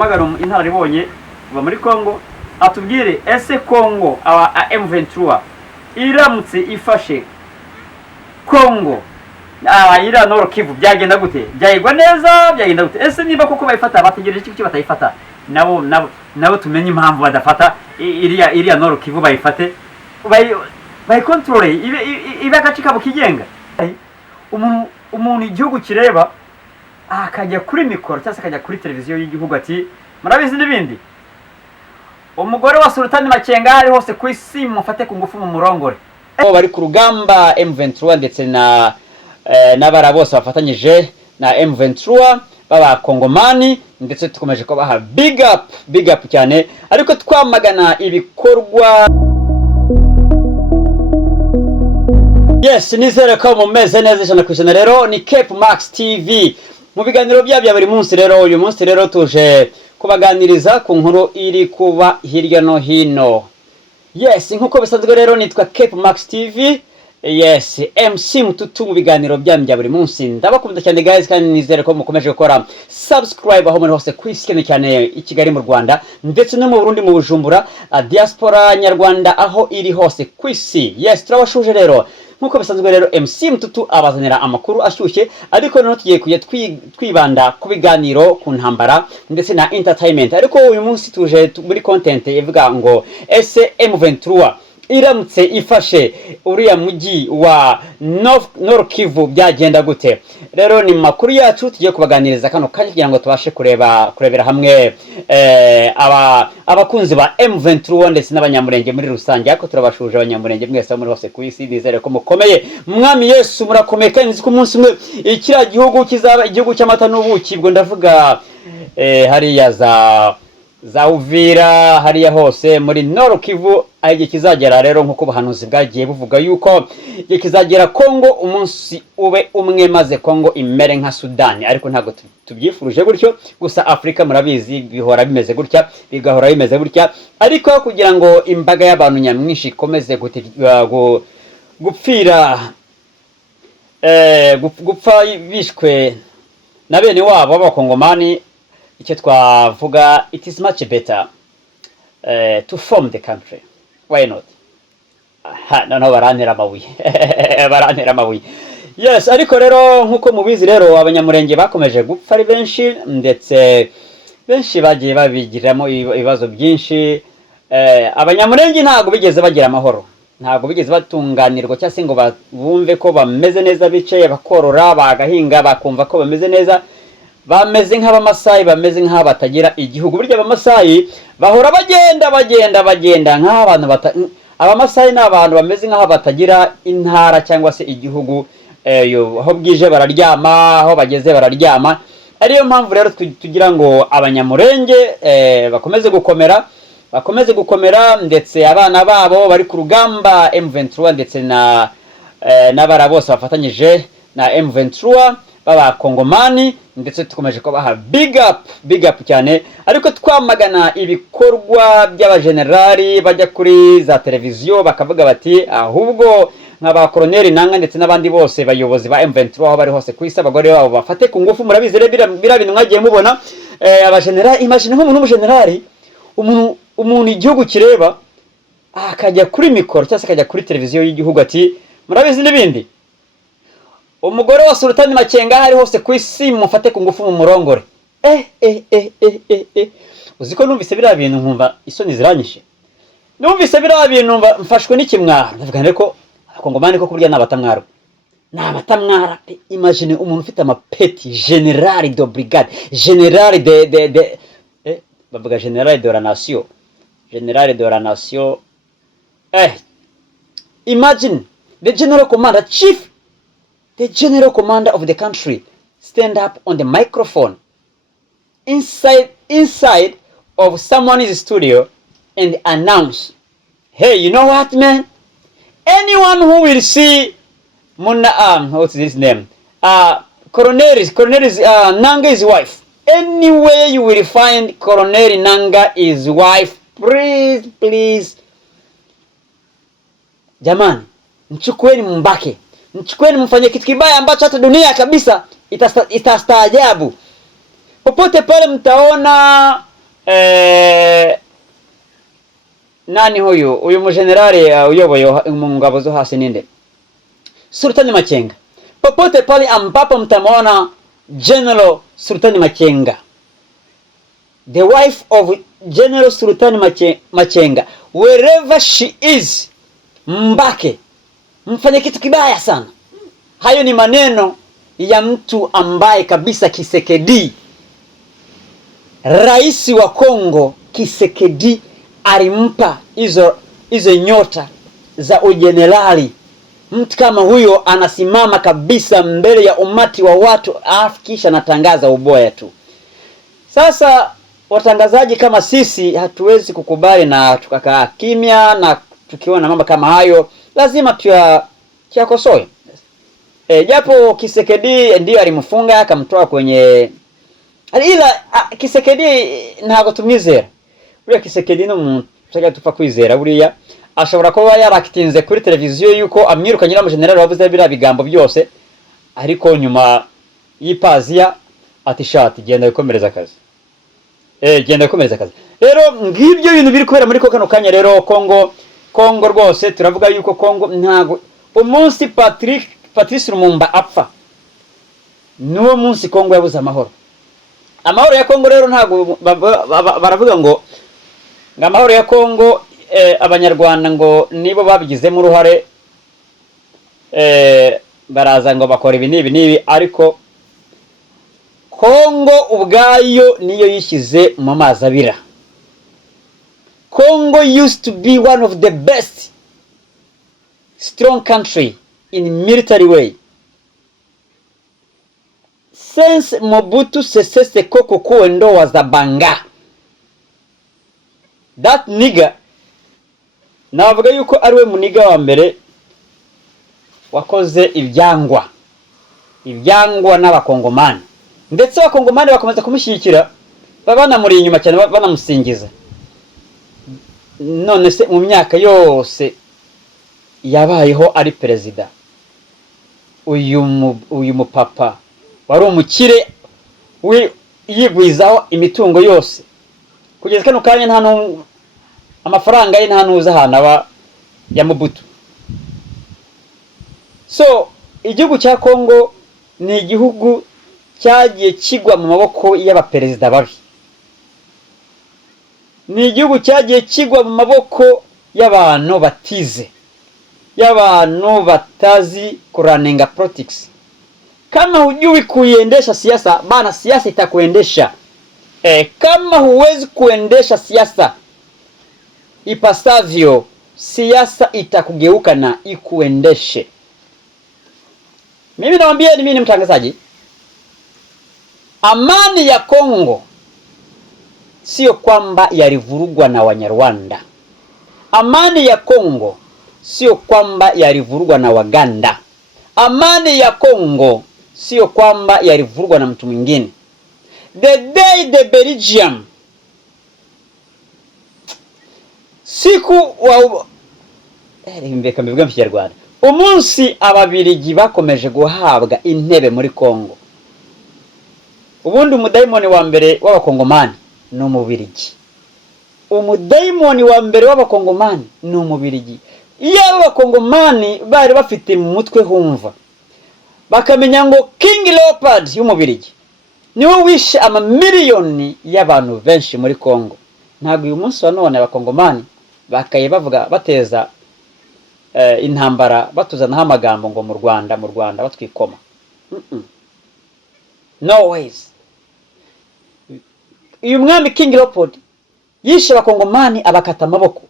Magaro inararibonye kuva muri Kongo atubwire ese Kongo aba M23 iramutse ifashe Kongo ira Nord Kivu byagenda gute? Byayigwa neza byagenda gute? Ese niba koko bayifata bategereje iki batayifata nabo tumenye impamvu badafata iriya Nord Kivu bayifate bayi control ibe agace kabo kigenga. Umuntu igihugu kireba akajya kuri mikoro cyangwa akajya kuri televiziyo y'igihugu ati murabizi n'ibindi umugore wa Sultani Makenga ari hose ku isi mufate ku ngufu mu murongore bari ku rugamba M23 ndetse n'abara bose bafatanyije na M23 baba Kongomani ndetse tukomeje ko baha big up cyane ariko twamagana ibikorwa. Yes, nizere ko mumeze neza cyane ku ijana. Rero ni Cape Max TV mu biganiro bya buri munsi. Rero uyu munsi rero tuje kubaganiriza ku nkuru iri kuba hirya no hino. Yes, nkuko bisanzwe rero nitwa Cape Max TV. Yes, MC Mututu mu biganiro bya buri munsi. Ndabakunda cyane guys, kandi nizere ko mukomeje gukora subscribe aho muri hose kwisikene cyane i Kigali mu Rwanda ndetse no mu Burundi mu Bujumbura, diaspora nyarwanda aho iri hose kwisi. Yes, turabashuje rero nkuko bisanzwe rero MC Mututu abazanira amakuru ashyushye ariko noneho tugiye kujya twibanda ku biganiro ku ntambara ndetse na entertainment. Ariko uyu munsi tuje muri content ivuga ngo ese M23 iramutse ifashe uriya mujyi wa Nord Kivu byagenda gute? Rero ni makuru yacu tugiye kubaganiriza kano kanya kugira ngo tubashe kurebera hamwe abakunzi ba M23 ndetse n'abanyamurenge muri rusange. Ariko turabashuje abanyamurenge mwese muri hose ku isi, nizere ko mukomeye. Mwami Yesu murakomeye kandi nzi ko umunsi umwe ikira gihugu kizaba igihugu cy'amata n'ubuki. Bwo ndavuga hariya za Uvira hariya hose muri Nord Kivu aho kizagera. Rero nkuko ubuhanuzi bwagiye buvuga yuko kizagera Kongo umunsi ube umwe maze Kongo imere nka Sudani, ariko ntago tubyifuruje gutyo. Gusa Afrika murabizi bihora bimeze gutya bigahora bimeze gutya, ariko kugira ngo imbaga y'abantu nyamwinshi ikomeze gupfa bishwe na bene wabo b'abakongomani, icyo twavuga it is much better to form the country. Why not? No barantera amabuye. Yes, ariko rero nkuko mubizi rero abanyamurenge bakomeje gupfa ari benshi ndetse benshi bagiye babigiramo ibibazo byinshi. Abanyamurenge ntago bigeze bagira amahoro, ntago bigeze batunganirwa cyangwa se ngo bumve ko bameze neza, bicaye bakorora bagahinga bakumva ko bameze neza. Bameze nk'abamasayi, bameze nk'abatagira igihugu. Burya abamasayi bahora bagenda nk'abantu abamasayi ni abantu bameze nk'aho batagira intara cyangwa se igihugu. Aho bwije bararyama, aho bageze bararyama. Ariyo mpamvu rero tugira ngo abanyamurenge bakomeze gukomera ndetse abana babo bari ku rugamba M23 ndetse n'abara bose bafatanyije na M23 baba Kongomani ndetse tukomeje ko baha big up cyane. Ariko twamagana ibikorwa by'abagenerali bajya kuri za televiziyo bakavuga bati ahubwo nk'aba Colonel Nanga ndetse n'abandi bose bayobozi ba M23 aho bari hose kwisa abagore babo bafate ku ngufu. Murabizi bira bintu mwagiye mubona abagenerali. Imagine nk'umuntu w'umugenerali, umuntu igihugu kireba akajya kuri mikoro cyangwa akajya kuri televiziyo y'igihugu ati murabizi n'ibindi umugore wa Sultani Makenga ari hose ku isi mufate ku ngufu mu murongore. Uziko numvise bira bintu nkumva isoni ziranyishe. Numvise bira bintu mfashwe n'ikimwaro. Ndavuga ko Kongomani ko kurya n'abatamwaro. N'abatamwara. Imagine umuntu ufite amapeti General de Brigade, General de bavuga General de la Nation. General de la Nation. Imagine the General Commander Chief, the General Commander of the country stand up on the microphone inside of someone's studio and announce, hey, you know what, man? Anyone who will see what's his name? Colonel Nanga's wife. Anywhere you will find Colonel Nanga's wife, please. Jamani, mchukueni mbake. Mchukueni mfanye kitu kibaya ambacho hata dunia kabisa itastaajabu. Popote pale mtaona nani huyu mujenerali uyoboye mu ngabo zo hasi ninde? Sultani Makenga. Popote pale ambapo mtamwona General Sultani Makenga, the wife of General Sultani Makenga, wherever she is, mbake, mfanye kitu kibaya sana. Hayo ni maneno ya mtu ambaye kabisa Kisekedi, rais wa Kongo Kisekedi alimpa hizo nyota za ujenerali. Mtu kama huyo anasimama kabisa mbele ya umati wa watu kisha anatangaza uboya tu. Sasa watangazaji kama sisi hatuwezi kukubali na tukakaa kimya, na tukiona mambo kama hayo lazima tuyakosoe. Japo Kisekedi ndio alimfunga akamtoa kwenye, ila Kisekedi ntago tumwizera. Uriya Kisekedi no muntu tupfa kwizera. Buriya ashobora kuba yarakitinze kuri televiziyo yuko amwirukanye na general wavuze bira bigambo byose, ariko nyuma y'ipazia atishati genda bikomereza akazi. Genda bikomereza akazi. Rero ngibyo bintu biri kubera muri kano kanya. Rero Kongo rwose turavuga yuko Kongo ntago umunsi Patrice Lumumba apfa nuwo munsi Kongo yabuze amahoro. Amahoro ya Kongo rero ntago baravuga ngo amahoro ya Kongo abanyarwanda ngo nibo babigizemo uruhare, baraza ngo bakora ibi nibi, ariko Kongo ubwayo niyo yishyize mu mazi abira. Congo used to be one of the best strong country in military way. Since Mobutu Sese Seko Kukuendo was the banga. That nigga, navuga yuko ariwe muniga wa mbere wakoze ibyangwa n'abakongomani, ndetse abakongomani bakomeza kumushyigikira, babana muri inyuma cyane, banamusingiza. None se mu myaka yose yabayeho ari perezida, uyu mupapa wari umukire yigwizaho imitungo yose, kugeza kano kanya nta amafaranga ye nta nuza hana ya Mobutu. So igihugu cya Kongo ni igihugu cyagiye kigwa mu maboko y'abaperezida babi, ni igihugu cyagiye kigwa mu maboko y'abantu batize, y'abantu batazi kuraninga politics. Kama hujui kuiendesha siasa, bana siasa itakuendesha. Kama huwezi kuendesha siasa ipasavyo, siasa itakugeuka na ikuendeshe. Mimi nawaambia, mimi ni mtangazaji, amani ya Kongo sio kwamba yalivurugwa na Wanyarwanda. Amani ya Kongo sio kwamba yalivurugwa na Waganda. Amani ya Kongo sio kwamba yalivurugwa na mtu mwingine. The day the Belgium siku wa mbeka mbivuga mu Kinyarwanda, umunsi ababirigi bakomeje guhabwa intebe muri Kongo, ubundi umudaimoni wa mbere w'abakongomani ni umubirigi. Umudaimoni wa mbere w'abakongomani ni umubirigi. Iyo abakongomani bari bafite mu mutwe humva, bakamenya ngo King Leopold y'umubirigi niwe wishe amamiliyoni y'abantu benshi muri Kongo, ntabwo uyu munsi wa none abakongomani bakaye bavuga bateza intambara, batuzanaho amagambo ngo mu Rwanda batwikoma. No ways. Uyu mwami King Leopold yishe abakongomani, abakata amaboko,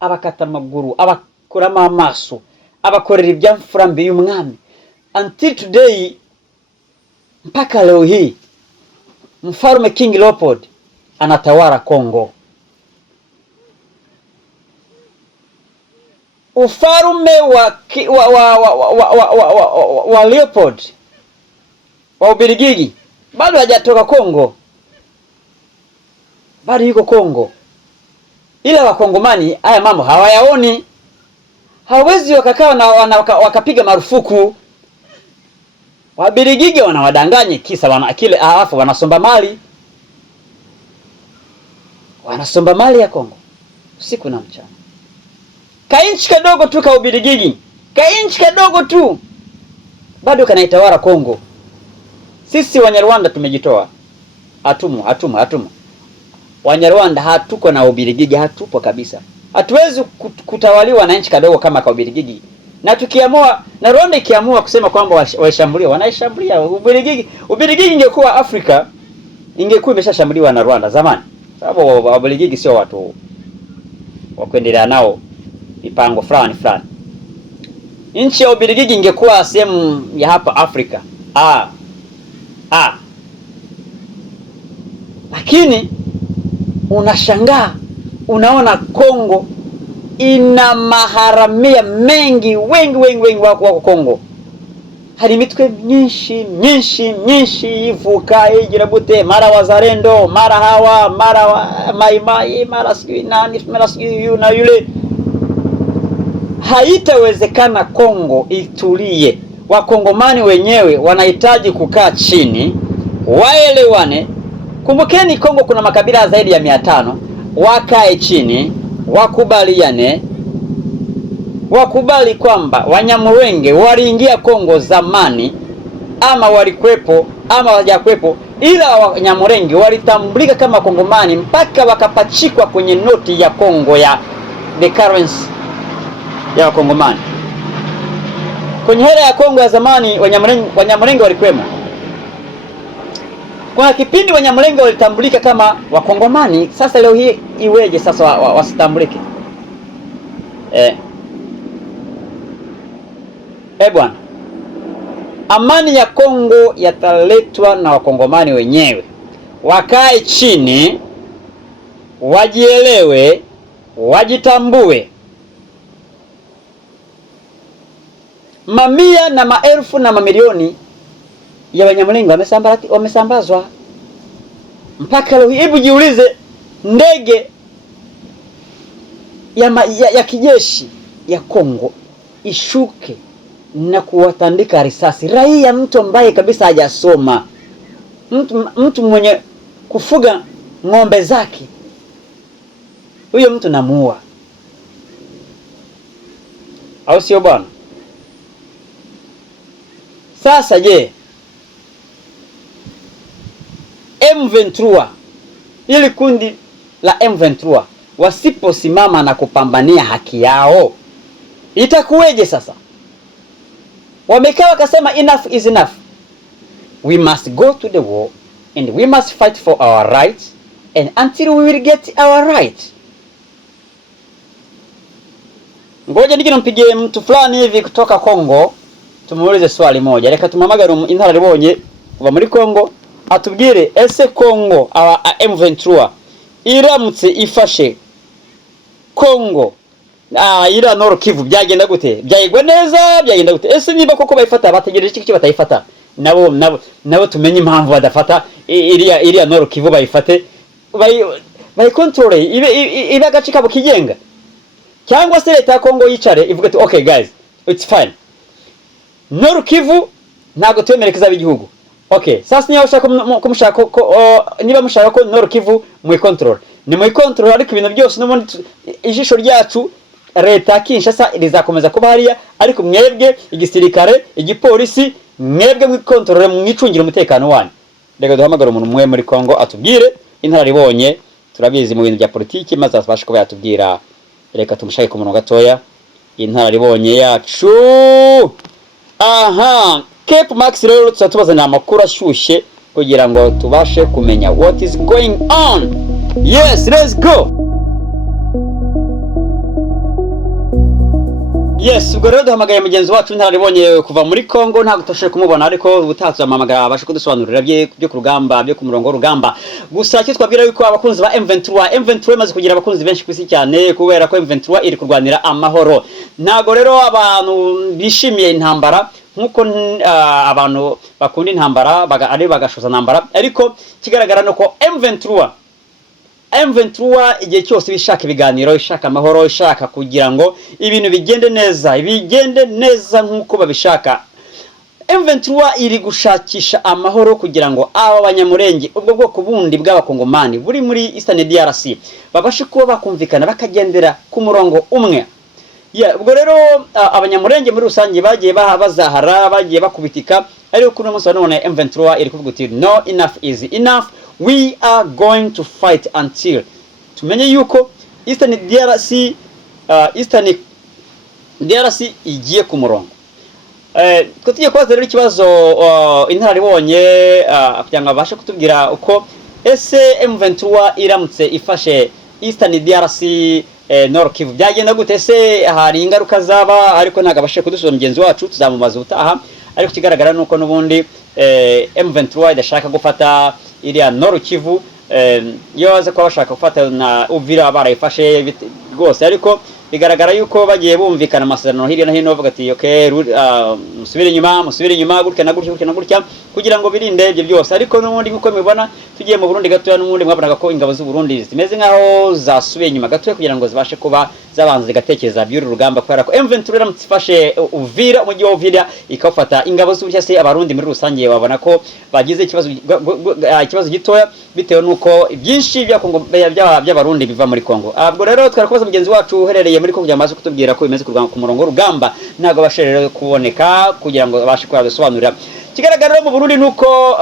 abakata amaguru, abakuramo amaso, abakorera ibyamfura mbi y'umwami. Until today, mpaka leo hii mfalme King Leopold anatawala Kongo. Ufalme wa Leopold wa Ubelgiji bado hajatoka Kongo, bado yuko Kongo. Ila wakongomani haya mambo hawayaoni, hawezi wakakaa na wakapiga marufuku. Wabelgiji wanawadanganya kisa wana akili, alafu wanasomba mali. wanasomba mali ya Kongo usiku na mchana. Kainchi kadogo tu ka Ubelgiji, kainchi kadogo tu bado kanaitawala Kongo. Sisi Wanyarwanda tumejitoa. Hatumo. Wanyarwanda hatuko na Ubelgiji, hatupo kabisa. Hatuwezi kutawaliwa na nchi kadogo kama ka Ubelgiji. Na tukiamua, na Rwanda ikiamua kusema kwamba waishambulia, wanaishambulia. Ubelgiji ingekuwa Afrika, ingekuwa imeshashambuliwa na Rwanda zamani. Sababu Ubelgiji sio watu wa kuendelea nao mipango fulani. Nchi ya Ubelgiji ingekuwa sehemu ya hapa Afrika. Lakini unashangaa, unaona Kongo ina maharamia mengi, wengi wako Kongo. Hari mitwe nyinshi ivuka igira bute, mara wazalendo, mara hawa, mara maimai, mara sijui nani, mara sijui yule. Haitawezekana Kongo itulie. Wakongomani wenyewe wanahitaji kukaa chini, waelewane. Kumbukeni Kongo kuna makabila zaidi ya 500. Wakae chini, wakubaliane, wakubali kwamba Wanyamulenge waliingia Kongo zamani, ama walikwepo ama hawajakwepo, ila Wanyamulenge walitambulika kama Kongomani mpaka wakapachikwa kwenye noti ya Kongo ya the currency ya Kongomani. Kwenye hela ya Kongo ya zamani Wanyamulenge walikwemo. Kwa kipindi Wanyamulenge walitambulika kama Wakongomani. Sasa leo hii iweje sasa wasitambulike? Bwana, amani ya Kongo yataletwa na Wakongomani wenyewe. Wakae chini, wajielewe, wajitambue. Mamia na maelfu na mamilioni ya Wanyamulenge wamesambazwa mpaka leo. Hebu jiulize, ndege ya kijeshi ya Kongo ishuke na kuwatandika risasi raia, mtu ambaye kabisa hajasoma, mtu mwenye kufuga ng'ombe zake, huyo mtu namuua, au sio bwana? Sasa je, M23, ili kundi la M23 wasiposimama na kupambania haki yao, itakuweje sasa? Wamekaa wakasema enough is enough. We must go to the war and we must fight for our rights, and until we will get our right. Ngoja nikimpigie mtu fulani hivi kutoka Kongo, tumuulize swali moja. Reka tumamagara intara ribonye kuva muri Kongo, atubwire ese Kongo aba M23 iramutse ifashe Kongo ira Nord Kivu byagenda gute? Byayigwa neza, byagenda gute? Ese niba koko bayifata, bategereje iki batayifata? Nabo tumenye impamvu badafata iriya Nord Kivu bayifate, bayi control ibe agace kabo kigenga. Cyangwa se leta ya Kongo yicare ivuga ati okay guys, it's fine, Nord Kivu ntago twemerekeza b'igihugu. Okay, sasa niba ushaka niba mushaka ko Nord Kivu mu control, ni mu control, ariko ibintu byose no ijisho ryacu leta Kinshasa rizakomeza kuba hariya, ariko mwebwe igisirikare, igipolisi, mwebwe mu control, mwicungira umutekano wanyu. Reka duhamagara umuntu mwe muri Kongo atubwire intara ribonye, turabizi mu bintu bya politiki, maze asabashe kuba yatubwira. Reka tumushake ku muntu gatoya intara ribonye yacu. Cape Max rero tuzatubazana amakuru ashyushye kugira ngo tubashe kumenya what is going on. Yes, let's go. Yes, ubwo rero duhamagaye mugenzi wacu ntararibonye kuva muri Kongo, ntabwo tutashye kumubona, ariko ubutatswe amamagara abashe kudusobanurira byo ku rugamba, byo ku murongo w'urugamba. Gusa cyo twabwira yuko abakunzi ba M23 maze kugira abakunzi benshi kwisi cyane, kubera ko M23 iri kurwanira amahoro. Ntago rero abantu bishimiye intambara nkuko abantu bakunda intambara ari bagashoza intambara, ariko kigaragara nuko M23 igihe cyose bishaka ibiganiro, ishaka amahoro, ishaka kugira ngo ibintu bigende neza nkuko babishaka. M23 iri gushakisha amahoro kugira ngo aba banyamurenge ubwo bwoko bundi bw'abakongomani buri muri Eastern DRC babashe kuba bakumvikana bakagendera ku murongo umwe. Ubwo rero abanyamurenge muri rusange bagiye bazahara bagiye bakubitika, ariko kuno munsi none M23 iri kuvuga uti no, enough is enough, we are going to fight until tumenye yuko Eastern DRC igiye ku murongo. Tugiye kwaza rero ikibazo intararibonye kugira ngo abashe kutubwira uko ese M23 iramutse ifashe Eastern DRC Nord Kivu byagenda gute, ese hari ingaruka zaba, ariko ntago abashe kudusubiza mugenzi wacu, tuzamubaza ubutaha. Ariko kigaragara nuko nubundi M23 idashaka gufata iriya Nord Kivu, yo aza kuba bashaka gufata na Uvira barayifashe rwose, ariko bigaragara yuko bagiye bumvikana amasezerano hirya no hino bavuga ati okay, musubire inyuma gutya na gutya kugira ngo birinde ibyo byose. Ariko n'ubundi nkuko mubibona tugiye mu Burundi gatoya, n'ubundi mwabonaga ko ingabo z'u Burundi zimeze nkaho zasubiye inyuma gatoya kugira ngo zibashe kuba zabanza zigatekereza by'uru rugamba, kubera ko M23 iramutse ifashe Uvira, umujyi wa Uvira ikafata ingabo z'ubushya se abarundi muri rusange babona ko bagize ikibazo gitoya bitewe nuko byinshi by'abarundi biva muri Kongo. Ubwo rero twarakubaza mugenzi wacu uherereye muri Kongo yamaze kutubwira ko bimeze kurwanya ku murongo w'urugamba, ntago basherere kuboneka kugira ngo babashe kubasobanurira. Kigaragara mu Burundi nuko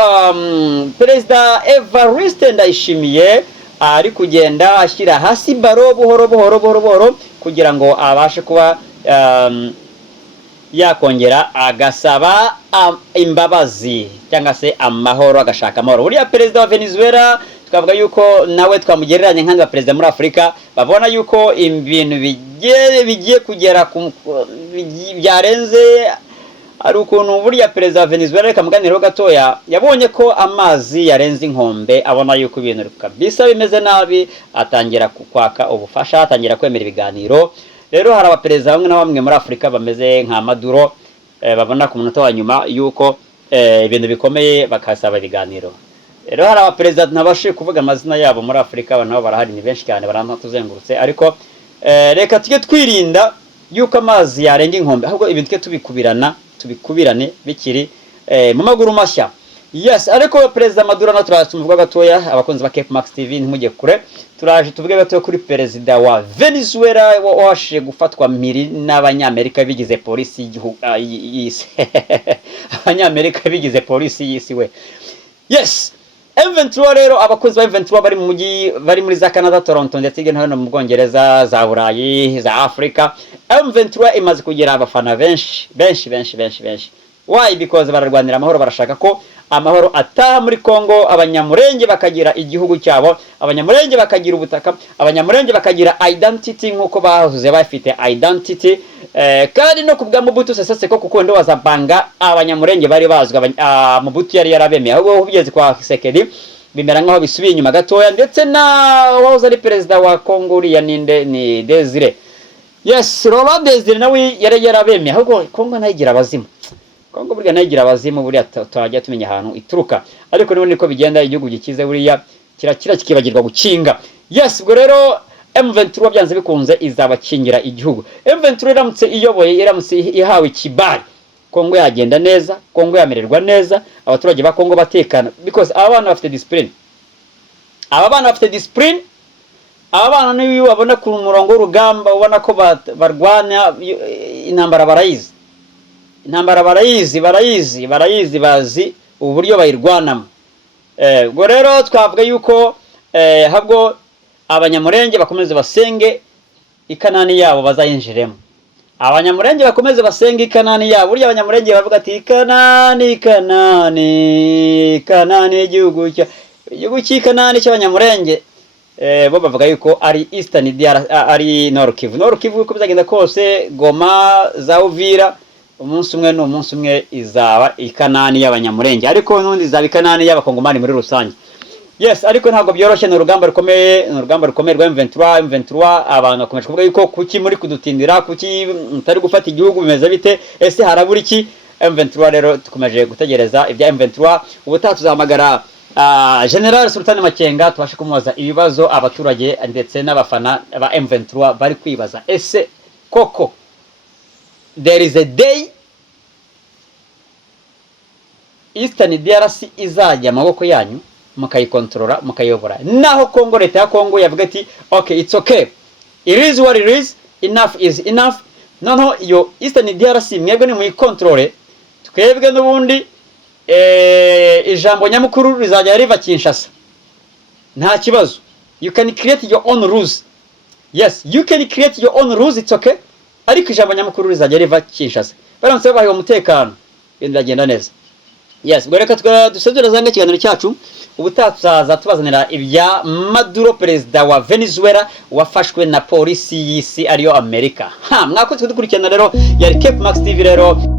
Perezida Evariste Ndayishimiye ari kugenda ashyira hasi baro buhoro kugira ngo abashe kuba yakongera agasaba imbabazi cyangwa se amahoro, agashaka amahoro. Buriya perezida wa Venezuela twavuga yuko nawe twamugereranya nk'andi ba perezida muri Afrika, babona yuko ibintu bigiye kugera byarenze. Ari ukuntu buriya perezida wa Venezuela reka muganireho gatoya, yabonye ko amazi yarenze inkombe, abona yuko ibintu kabisa bimeze nabi, atangira kwaka ubufasha, atangira kwemera ibiganiro. Rero hari abaperezida bamwe na bamwe muri Afrika bameze nka Maduro, babona ku munota wa nyuma yuko ibintu bikomeye bakasaba ibiganiro. Rero hari abaperezida ntabashe kuvuga amazina yabo muri Afrika, nabo barahari ni benshi cyane baranatuzengurutse, ariko reka tujye twirinda yuko amazi yarenga inkombe, ahubwo ibintu twe tubikubirane bikiri mu maguru mashya. Yes, ariko perezida Maduro na turasumvuga gatoya, abakunzi ba Cape Max TV ntimujye kure, turaje tuvuge gatoya kuri perezida wa Venezuela washije gufatwa mpiri n'abanyamerika bigize polisi y'igihugu y'isi. Abanyamerika bigize polisi y'isi we. Yes, M23 rero abakozi ba M23 bari mu mujyi, bari muri za Canada, Toronto ndetse hano mu Bwongereza, za Burayi, za Afrika. M23 imaze kugira abafana benshi. Why? Because bararwanira amahoro, barashaka ko amahoro ataha muri Kongo, abanyamurenge bakagira igihugu cyabo, abanyamurenge bakagira ubutaka, abanyamurenge bakagira identity nkuko bahuze bafite identity. Kandi no kubwa Mobutu Sese Seko kuko ndo wazabanga abanyamurenge bari bazwa Mobutu yari yarabemeye, ahubwo bigeze kwa Kisekedi bimera nkaho bisubiye inyuma gatoya, ndetse na wahoze ari perezida wa Kongo uriya ninde ni Desire. Yes, Laurent Desire nawe yari yarabemeye, ahubwo Kongo nayigira abazimu. Kongo burya nayigira abazimu, buriya turajya tumenya ahantu ituruka. Ariko none niko bigenda, igihugu gikize buriya kirakira kikibagirwa gukinga. Yes, ubwo rero M23 byanze bikunze izabakingira igihugu. M23 iramutse iyoboye, iramutse ihawe kibali, Kongo yagenda neza, Kongo yamererwa neza, abaturage ba Kongo batekana, because abana bafite discipline. Abana niyo babona ku murongo w'urugamba, ubona ko barwana intambara barayizi. Bazi uburyo bayirwanamo. Ubwo rero twavuga yuko habwo abanyamurenge bakomeze basenge ikanani yabo bazayinjiremo. Abanyamurenge bakomeze basenge ikanani yabo. Burya abanyamurenge bavuga ati ikanani igihugu cy'ikanani cy'abanyamurenge. Bo bavuga yuko ari Eastern DRC, ari Nord Kivu uko bizagenda kose, Goma, za Uvira, umunsi umwe izaba ikanani y'abanyamurenge, ariko nundi izaba ikanani y'abakongomani muri rusange. Yes, ariko ntabwo byoroshye, n'urugamba rukomeye rwa M23. Abantu bakomeje kuvuga yuko kuki muri kudutindira, kuki mutari gufata igihugu, bimeze bite, ese harabura iki? M23 rero tukomeje gutegereza ibya M23. Ubutaha tuzahamagara General Sultan Makenga tubashe kumubaza ibibazo abaturage ndetse n'abafana ba M23 bari kwibaza, ese koko there is a day Eastern DRC izajya amaboko yanyu mukayikontorora mukayobora. Naho Kongo, leta ya Kongo yavuga ati okay, it's okay, it is what it is, enough is enough. Noneho iyo Eastern DRC mwebwe ni muyikontorore, twebwe n'ubundi ijambo nyamukuru rizajya riva Kinshasa. Nta kibazo, you can create your own rules. Yes, you can create your own rules, it's okay, ariko ijambo nyamukuru rizajya riva Kinshasa. Baramutse babaye umutekano biragenda neza. Yes, ubwo reka dusubire zanga ikiganiro cyacu ubutazaza tubazanira ibya Maduro, perezida wa Venezuela wafashwe na polisi y'isi ariyo Amerika. Mwakoze kudukurikirana rero, yari Cape Max TV rero.